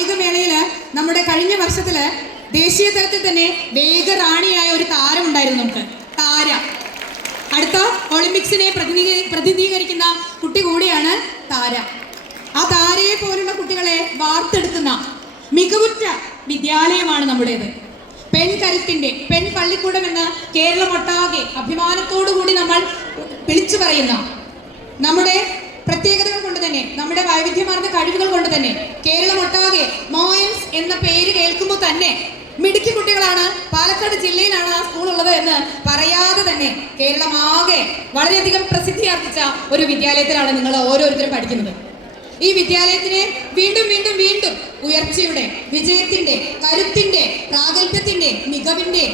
കായികമേളയില് നമ്മുടെ കഴിഞ്ഞ വർഷത്തില് ദേശീയ തലത്തിൽ തന്നെ വേഗറാണിയായ ഒരു താരം ഉണ്ടായിരുന്നു. നമുക്ക് താര അടുത്ത ഒളിമ്പിക്സിനെ പ്രതിനിധീകരിക്കുന്ന കുട്ടി കൂടിയാണ് താര. ആ താരയെ പോലുള്ള കുട്ടികളെ വാർത്തെടുക്കുന്ന മികവുറ്റ വിദ്യാലയമാണ് നമ്മുടേത്. പെൺകരുത്തിന്റെ പെൺ പള്ളിക്കൂടം എന്ന് കേരളമൊട്ടാകെ അഭിമാനത്തോടു കൂടി നമ്മൾ വിളിച്ചു പറയുന്ന നമ്മുടെ പ്രത്യേകതകൾ കൊണ്ട് തന്നെ, നമ്മുടെ വൈവിധ്യമാർന്ന കഴിവുകൾ കൊണ്ട് തന്നെ കേരളമൊട്ടാകെ മോയൻസ് എന്ന പേര് കേൾക്കുമ്പോൾ തന്നെ മിടുക്കി കുട്ടികളാണ്, പാലക്കാട് ജില്ലയിലാണ് ആ സ്കൂൾ ഉള്ളത് എന്ന് പറയാതെ തന്നെ കേരളമാകെ വളരെയധികം പ്രസിദ്ധിയാർജിച്ച ഒരു വിദ്യാലയത്തിലാണ് നിങ്ങൾ ഓരോരുത്തരും പഠിക്കുന്നത്. ഈ വിദ്യാലയത്തിനെ വീണ്ടും വീണ്ടും വീണ്ടും ഉയർച്ചയുടെ, വിജയത്തിന്റെ, കരുത്തിന്റെ, പ്രാഗൽഭ്യത്തിന്റെ, മികവിന്റെ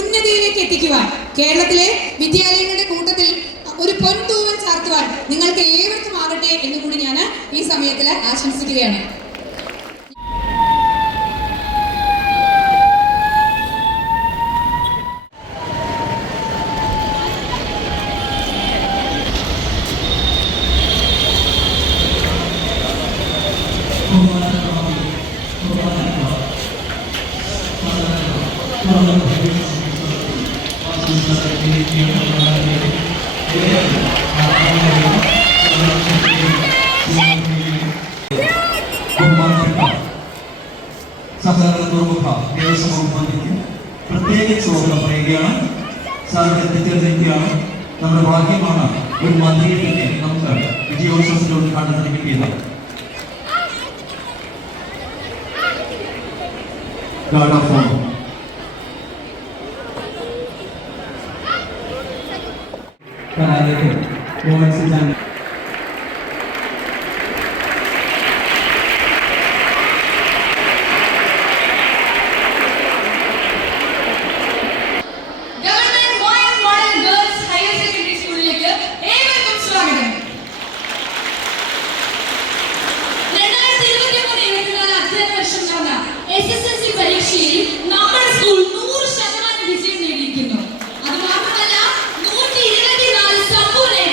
ഉന്നതിയിലേക്ക് എത്തിക്കുവാൻ കേരളത്തിലെ വിദ്യാലയങ്ങളുടെ കൂട്ടത്തിൽ ഒരു പൊൻതൂവൽ ചാർത്തുവാൻ നിങ്ങൾക്ക് ഏവർക്കും ആകട്ടെ എന്നുകൂടി ഞാൻ ഈ സമയത്തിൽ ആശംസിക്കുകയാണ്. സഹകരണ തുറമുഖ ദേവസ്വം വകുപ്പ് മന്ത്രിക്ക് പ്രത്യേക സ്വാഗതം പറയുകയാണ്. സാറിന് എത്തിച്ചേർന്നിരിക്കുകയാണ്. നമ്മുടെ ഭാഗ്യമാണ് ഒരു മന്ത്രിയെ തന്നെ നമുക്ക് വിജയോത്സവത്തിലൂടെ കണ്ടെത്തി കിട്ടിയത്. ഗാർഡ് ഓഫ് ഓണർ SSLC പരീക്ഷയിൽ നമ്മുടെ സ്കൂൾ 100% വിജയം നേടിയിരിക്കുന്നു. അതുമാത്രമല്ല 124 സമ്പൂർണ്ണ A+.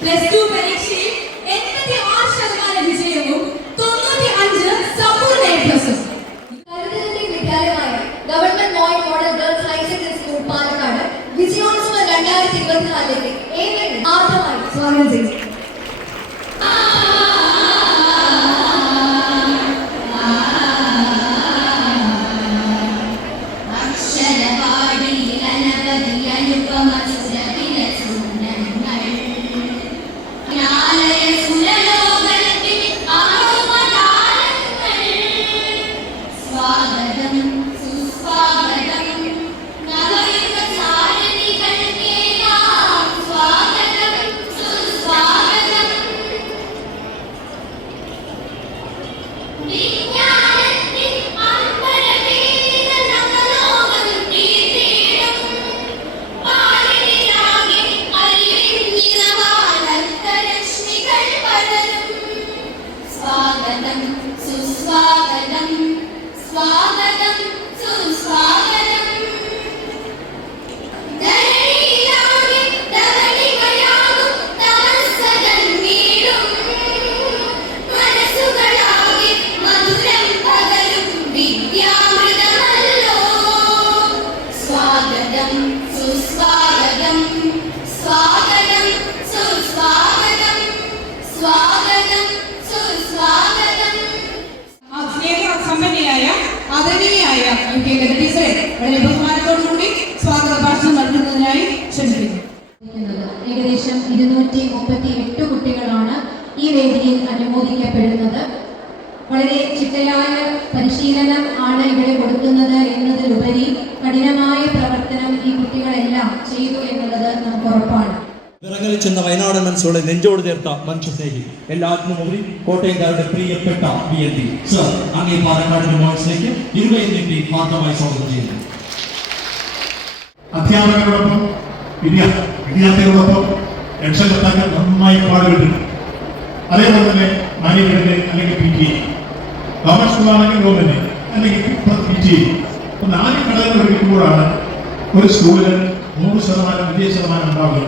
പ്ലസ് 2 പരീക്ഷയിൽ 86% വിജയവും 95 സമ്പൂർണ്ണ A+. കരുതലിന്റെ വിദ്യാലയമായ government Moyan model girls higher secondary school Palakkad വിജയോത്സവം 2024 ഏവരെയും ആദ്യമായി സ്വാഗതം ചെയ്യുന്നു. ആദരണീയായ ടീച്ചറെ വളരെ ബഹുമാനത്തോടുകൂടി സ്വാഗത ഭാഷണം നടത്തുന്നതിനായി ക്ഷണിക്കുന്നു. ഏകദേശം 238 കുട്ടികളാണ് ഈ വേദിയിൽ അനുമോദിക്കപ്പെടുന്നത്. വളരെ ചിട്ടയായ പരിശീലനം ആണ് ഇവിടെ കൊടുക്കുന്നത് എന്നതിലുപരി കഠിനമായ പ്രവർത്തനം ഈ കുട്ടികളെല്ലാം ചെയ്തു എന്നുള്ളത് നമുക്ക് ഉറപ്പാണ്. വിറങ്ങലിൽ ചെന്ന വയനാടൻ മനസ്സുകളെ നെഞ്ചോട് ചേർത്ത മനുഷ്യസ്നേഹി, എല്ലാത്തിനും ഉപരി കോട്ടയംകാരുടെ പ്രിയപ്പെട്ട BND സർ, അങ്ങേ പാലക്കാടിന്റെ മോഡൽസിലേക്ക് ഇരുകയും നീട്ടി ഭാഗമായി സ്വാഗതം ചെയ്യുന്നു. അധ്യാപകരോടൊപ്പം വിദ്യാർത്ഥികളോടൊപ്പം രക്ഷകർത്താക്കൾ നന്നായി പാടുപെട്ടിട്ടുണ്ട്. അതേപോലെ തന്നെ മാനേജ്മെന്റ് അല്ലെങ്കിൽ PTA, ഗവൺമെന്റ് സ്കൂളാണെങ്കിൽ ഗവൺമെന്റ് അല്ലെങ്കിൽ PTA, 4 ഘടകങ്ങൾ ഒരുക്കുമ്പോഴാണ് ഒരു സ്കൂളിൽ 100% വിജയ ശതമാനം ഉണ്ടാവുക.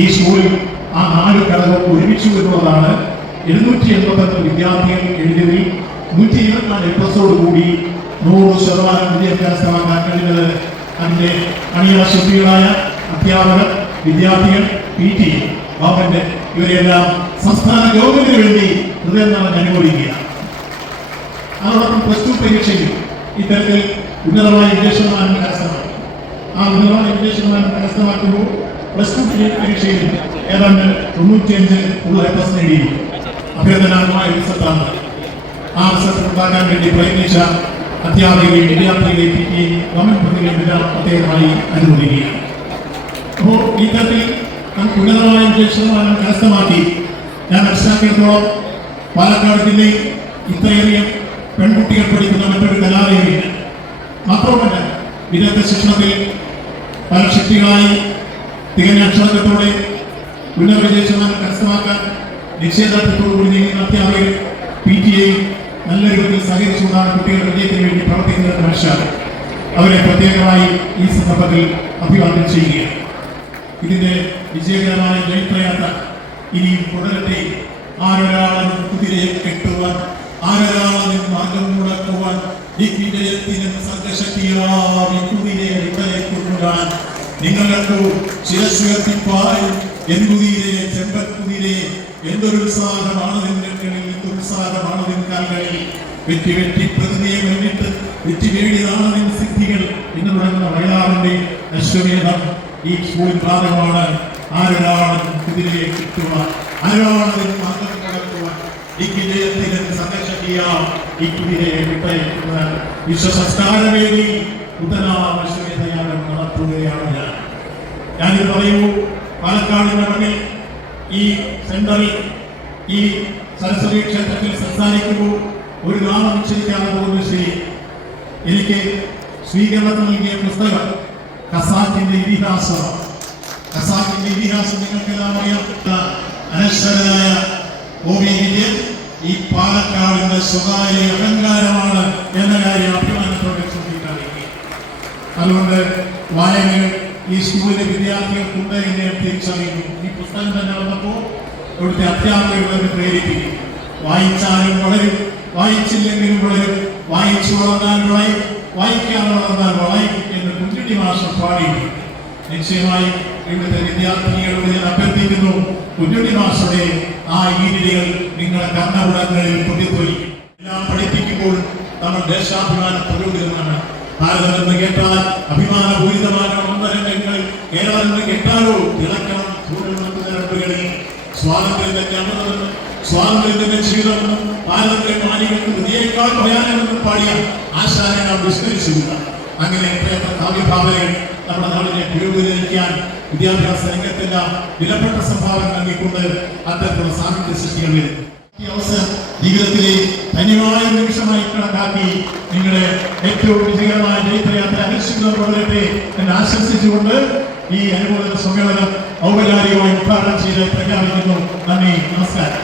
ഈ സ്കൂളിൽ ആ 4 ഘടകം ഒരുമിച്ചു എന്നുള്ളതാണ് 785 വിദ്യാർത്ഥികൾ എഴുതിയതിൽ 124 100% വിദ്യാഭ്യാസമാക്കാൻ കഴിഞ്ഞത് അതിൻ്റെ അണിയറ ശില്പികളായ അധ്യാപകർ, വിദ്യാർത്ഥികൾ, PT, ഗവൺമെന്റ് ഇവരെല്ലാം സംസ്ഥാന ഗവൺമെന്റിന് വേണ്ടി ഹൃദയം നിറഞ്ഞ് അനുമോദിക്കുകയാണ്. അതോടൊപ്പം +2 പരീക്ഷയിൽ ഇത്തരത്തിൽ ഉന്നതമായ വിജയശതമാനം കരസ്ഥമാക്കി. ആ ഉന്നതമായ വിജയശതമാനം കരസ്ഥമാക്കുമ്പോൾ +2 പരീക്ഷയിൽ ഏതാണ്ട് 95 A+ നേടി അഭിനന്ദനാർഹമായ റിസൾട്ടാണ്. ആ റിസൾട്ട് ഉണ്ടാക്കാൻ വേണ്ടി പ്രയത്നിച്ച അധ്യാപകരെയും വിദ്യാർത്ഥികളെയും PT ഗവൺമെന്റ് പ്രതിനിധികളെല്ലാം പ്രത്യേകമായി അനുമോദിക്കുകയാണ്. അപ്പോൾ ഇത്തരത്തിൽ നമുക്ക് ഉന്നതമായ വിജയശതമാനം കരസ്ഥമാക്കി ഞാൻ മനസ്സിലാക്കിയിടത്തോളം പാലക്കാട് ജില്ലയിൽ ഇത്രയേറെ പെൺകുട്ടികൾ പഠിക്കുന്ന മറ്റൊരു കലാലയമില്ല. മാത്രവുമല്ല വിദഗ്ധ ശിക്ഷണത്തിൽ പല ശക്തികളായി തികഞ്ഞ അക്ഷരത്തോടെ ഉന്നത വിജയശതമാനം കരസ്ഥമാക്കാൻ നിശ്ചയദാർഢ്യത്തോടുകൂടി നീങ്ങുന്ന അധ്യാപകർ PTA നല്ല രൂപത്തിൽ സഹകരിച്ചുകൊണ്ടാണ് കുട്ടികളുടെ വിജയത്തിന് വേണ്ടി പ്രവർത്തിക്കുന്നത് മനസ്സിലാക്കുക. അവരെ പ്രത്യേകമായി ഈ സന്ദർഭത്തിൽ അഭിവാദ്യം ചെയ്യുകയാണ്. ഇതിന്റെ വിജയകരമായ ജയത്രയാത്ര ഇനിയും തുടരട്ടെ. ആരൊരാളും കുതിരയെ കെട്ടുവാൻ, ആരൊരാളും മാർഗം മുടക്കുവാൻ, ഈ വിജയത്തിനും സംഘശക്തിയാം ഈ കുതിരയെ ഇടയെ കൊണ്ടുവാൻ നിങ്ങൾക്ക് ശിരസ്സുയർത്തിപ്പായി എന്തുതിരെ ചെമ്പക്കുതിരെ എന്തൊരു ഉത്സാഹമാണ് നിന്റെ കണ്ണിൽ, എന്തൊരുത്സാഹമാണ് നിൻ കാൽകളിൽ. വെറ്റി വെറ്റി പ്രതിനിധിയെ വേണ്ടിയിട്ട് വെറ്റി വേടിയതാണ് നിൻ സിദ്ധികൾ എന്ന് തുടങ്ങുന്ന വയലാറിന്റെ അശ്വമേധം ഈ സ്കൂളിൽ ബാധകമാണ്. ആരൊരാളും കുതിരയെ കിട്ടുവാൻ, ആരൊരാളും മാർഗം കടക്കുവാൻ, ഈ വിജയത്തിന് സംഘർഷിക്കാം ഈ കുതിരയെ വിട്ടയക്കുവാൻ വിശ്വസംസ്കാരവേദി ഉദനാവശ്യതയാകം നടത്തുകയാണ് ഞാനിത് പറയൂ. പാലക്കാടിന്റെ മണ്ണിൽ ഈ സെന്ററിൽ ഈ സരസ്വതി ക്ഷേത്രത്തിൽ സംസാരിക്കുമ്പോൾ ഒരു നാമം നിശ്ചയിക്കാതെ പോകുന്ന ശരി. എനിക്ക് സ്വീകരണത്തിൽ നൽകിയ പുസ്തകം ഖസാക്കിന്റെ ഇതിഹാസം. ഖസാക്കിന്റെ ഇതിഹാസം നിങ്ങൾക്കെല്ലാം അറിയാവുന്ന അനശ്വരനായ OV വിജയൻ ഈ പാലക്കാടിന്റെ സ്വകാര്യ അഹങ്കാരമാണ് എന്ന കാര്യം അഭിമാനത്തോടെ ചൂണ്ടിക്കാണിക്കുക. അതുകൊണ്ട് വായനകൾ ഈ സ്കൂളിലെ വിദ്യാർത്ഥികൾക്കുണ്ട് എന്ന് ഞാൻ തിരിച്ചറിയുന്നു. ഈ പുസ്തകം തന്നെ വന്നപ്പോൾ ഇവിടുത്തെ അധ്യാപകരെ പ്രേരിപ്പിക്കും. വായിച്ചാലും വളരും, വായിച്ചില്ലെങ്കിലും വളരും, വായിച്ചു വളർന്നാൽ വളയും, വായിക്കാതെ വളർന്നാൽ വളയും എന്ന് കുഞ്ഞുണ്ണി മാഷ് പാടിയിട്ടുണ്ട്. നിശ്ചയമായും ഇവിടുത്തെ വിദ്യാർത്ഥികളോട് ഞാൻ അഭ്യർത്ഥിക്കുന്നു, കുഞ്ഞുണ്ണി മാഷയുടെ ആ ഈരികൾ നിങ്ങളുടെ കർണകുടങ്ങളിൽ പ്രതിധ്വനിക്കും. എല്ലാം പഠിപ്പിക്കുമ്പോൾ നമ്മൾ ദേശാഭിമാനം പ്രചോദിതമാണ്. ഭാരതമെന്ന് കേട്ടാൽ അഭിമാനപൂരിതമാകണം. ഒന്നരങ്ങളിൽ കേരളമെന്ന് കേട്ടാലോ തിളക്കണം സൂര്യകളിൽ. സ്വാതന്ത്ര്യത്തിന്റെ അമൃതമെന്ന്, സ്വാതന്ത്ര്യത്തിന്റെ ജീവിതമെന്നും ഭാരതത്തിലെ മാനികൾക്ക് ഹൃദയേക്കാൾ ഭയാനകമെന്ന് പാടിയ ആശാനെ നാം വിസ്മരിച്ചില്ല. അങ്ങനെ എത്രയെത്ര കാവ്യഭാവനകൾ നമ്മുടെ നാടിനെ പുരോഗതിക്കാൻ വിദ്യാഭ്യാസ രംഗത്തെല്ലാം വിലപ്പെട്ട സംഭാവന നൽകിക്കൊണ്ട് അത്തരത്തിലുള്ള സാഹിത്യ സൃഷ്ടികൾ വരുന്നു. ഈ അവസരം ജീവിതത്തിലെ ധന്യമായ നിമിഷമായി കണക്കാക്കി നിങ്ങളുടെ ഏറ്റവും വിജയകരമായ ജയത്രയാത്ര അനുഷ്ഠിക്കുന്നത് തുടരട്ടെ എന്ന് ആശംസിച്ചുകൊണ്ട് ഈ അനുമോദന സമ്മേളനം ഔപചാരികമായി ഉദ്ഘാടനം ചെയ്ത് പ്രഖ്യാപിക്കുന്നു. നന്ദി, നമസ്കാരം.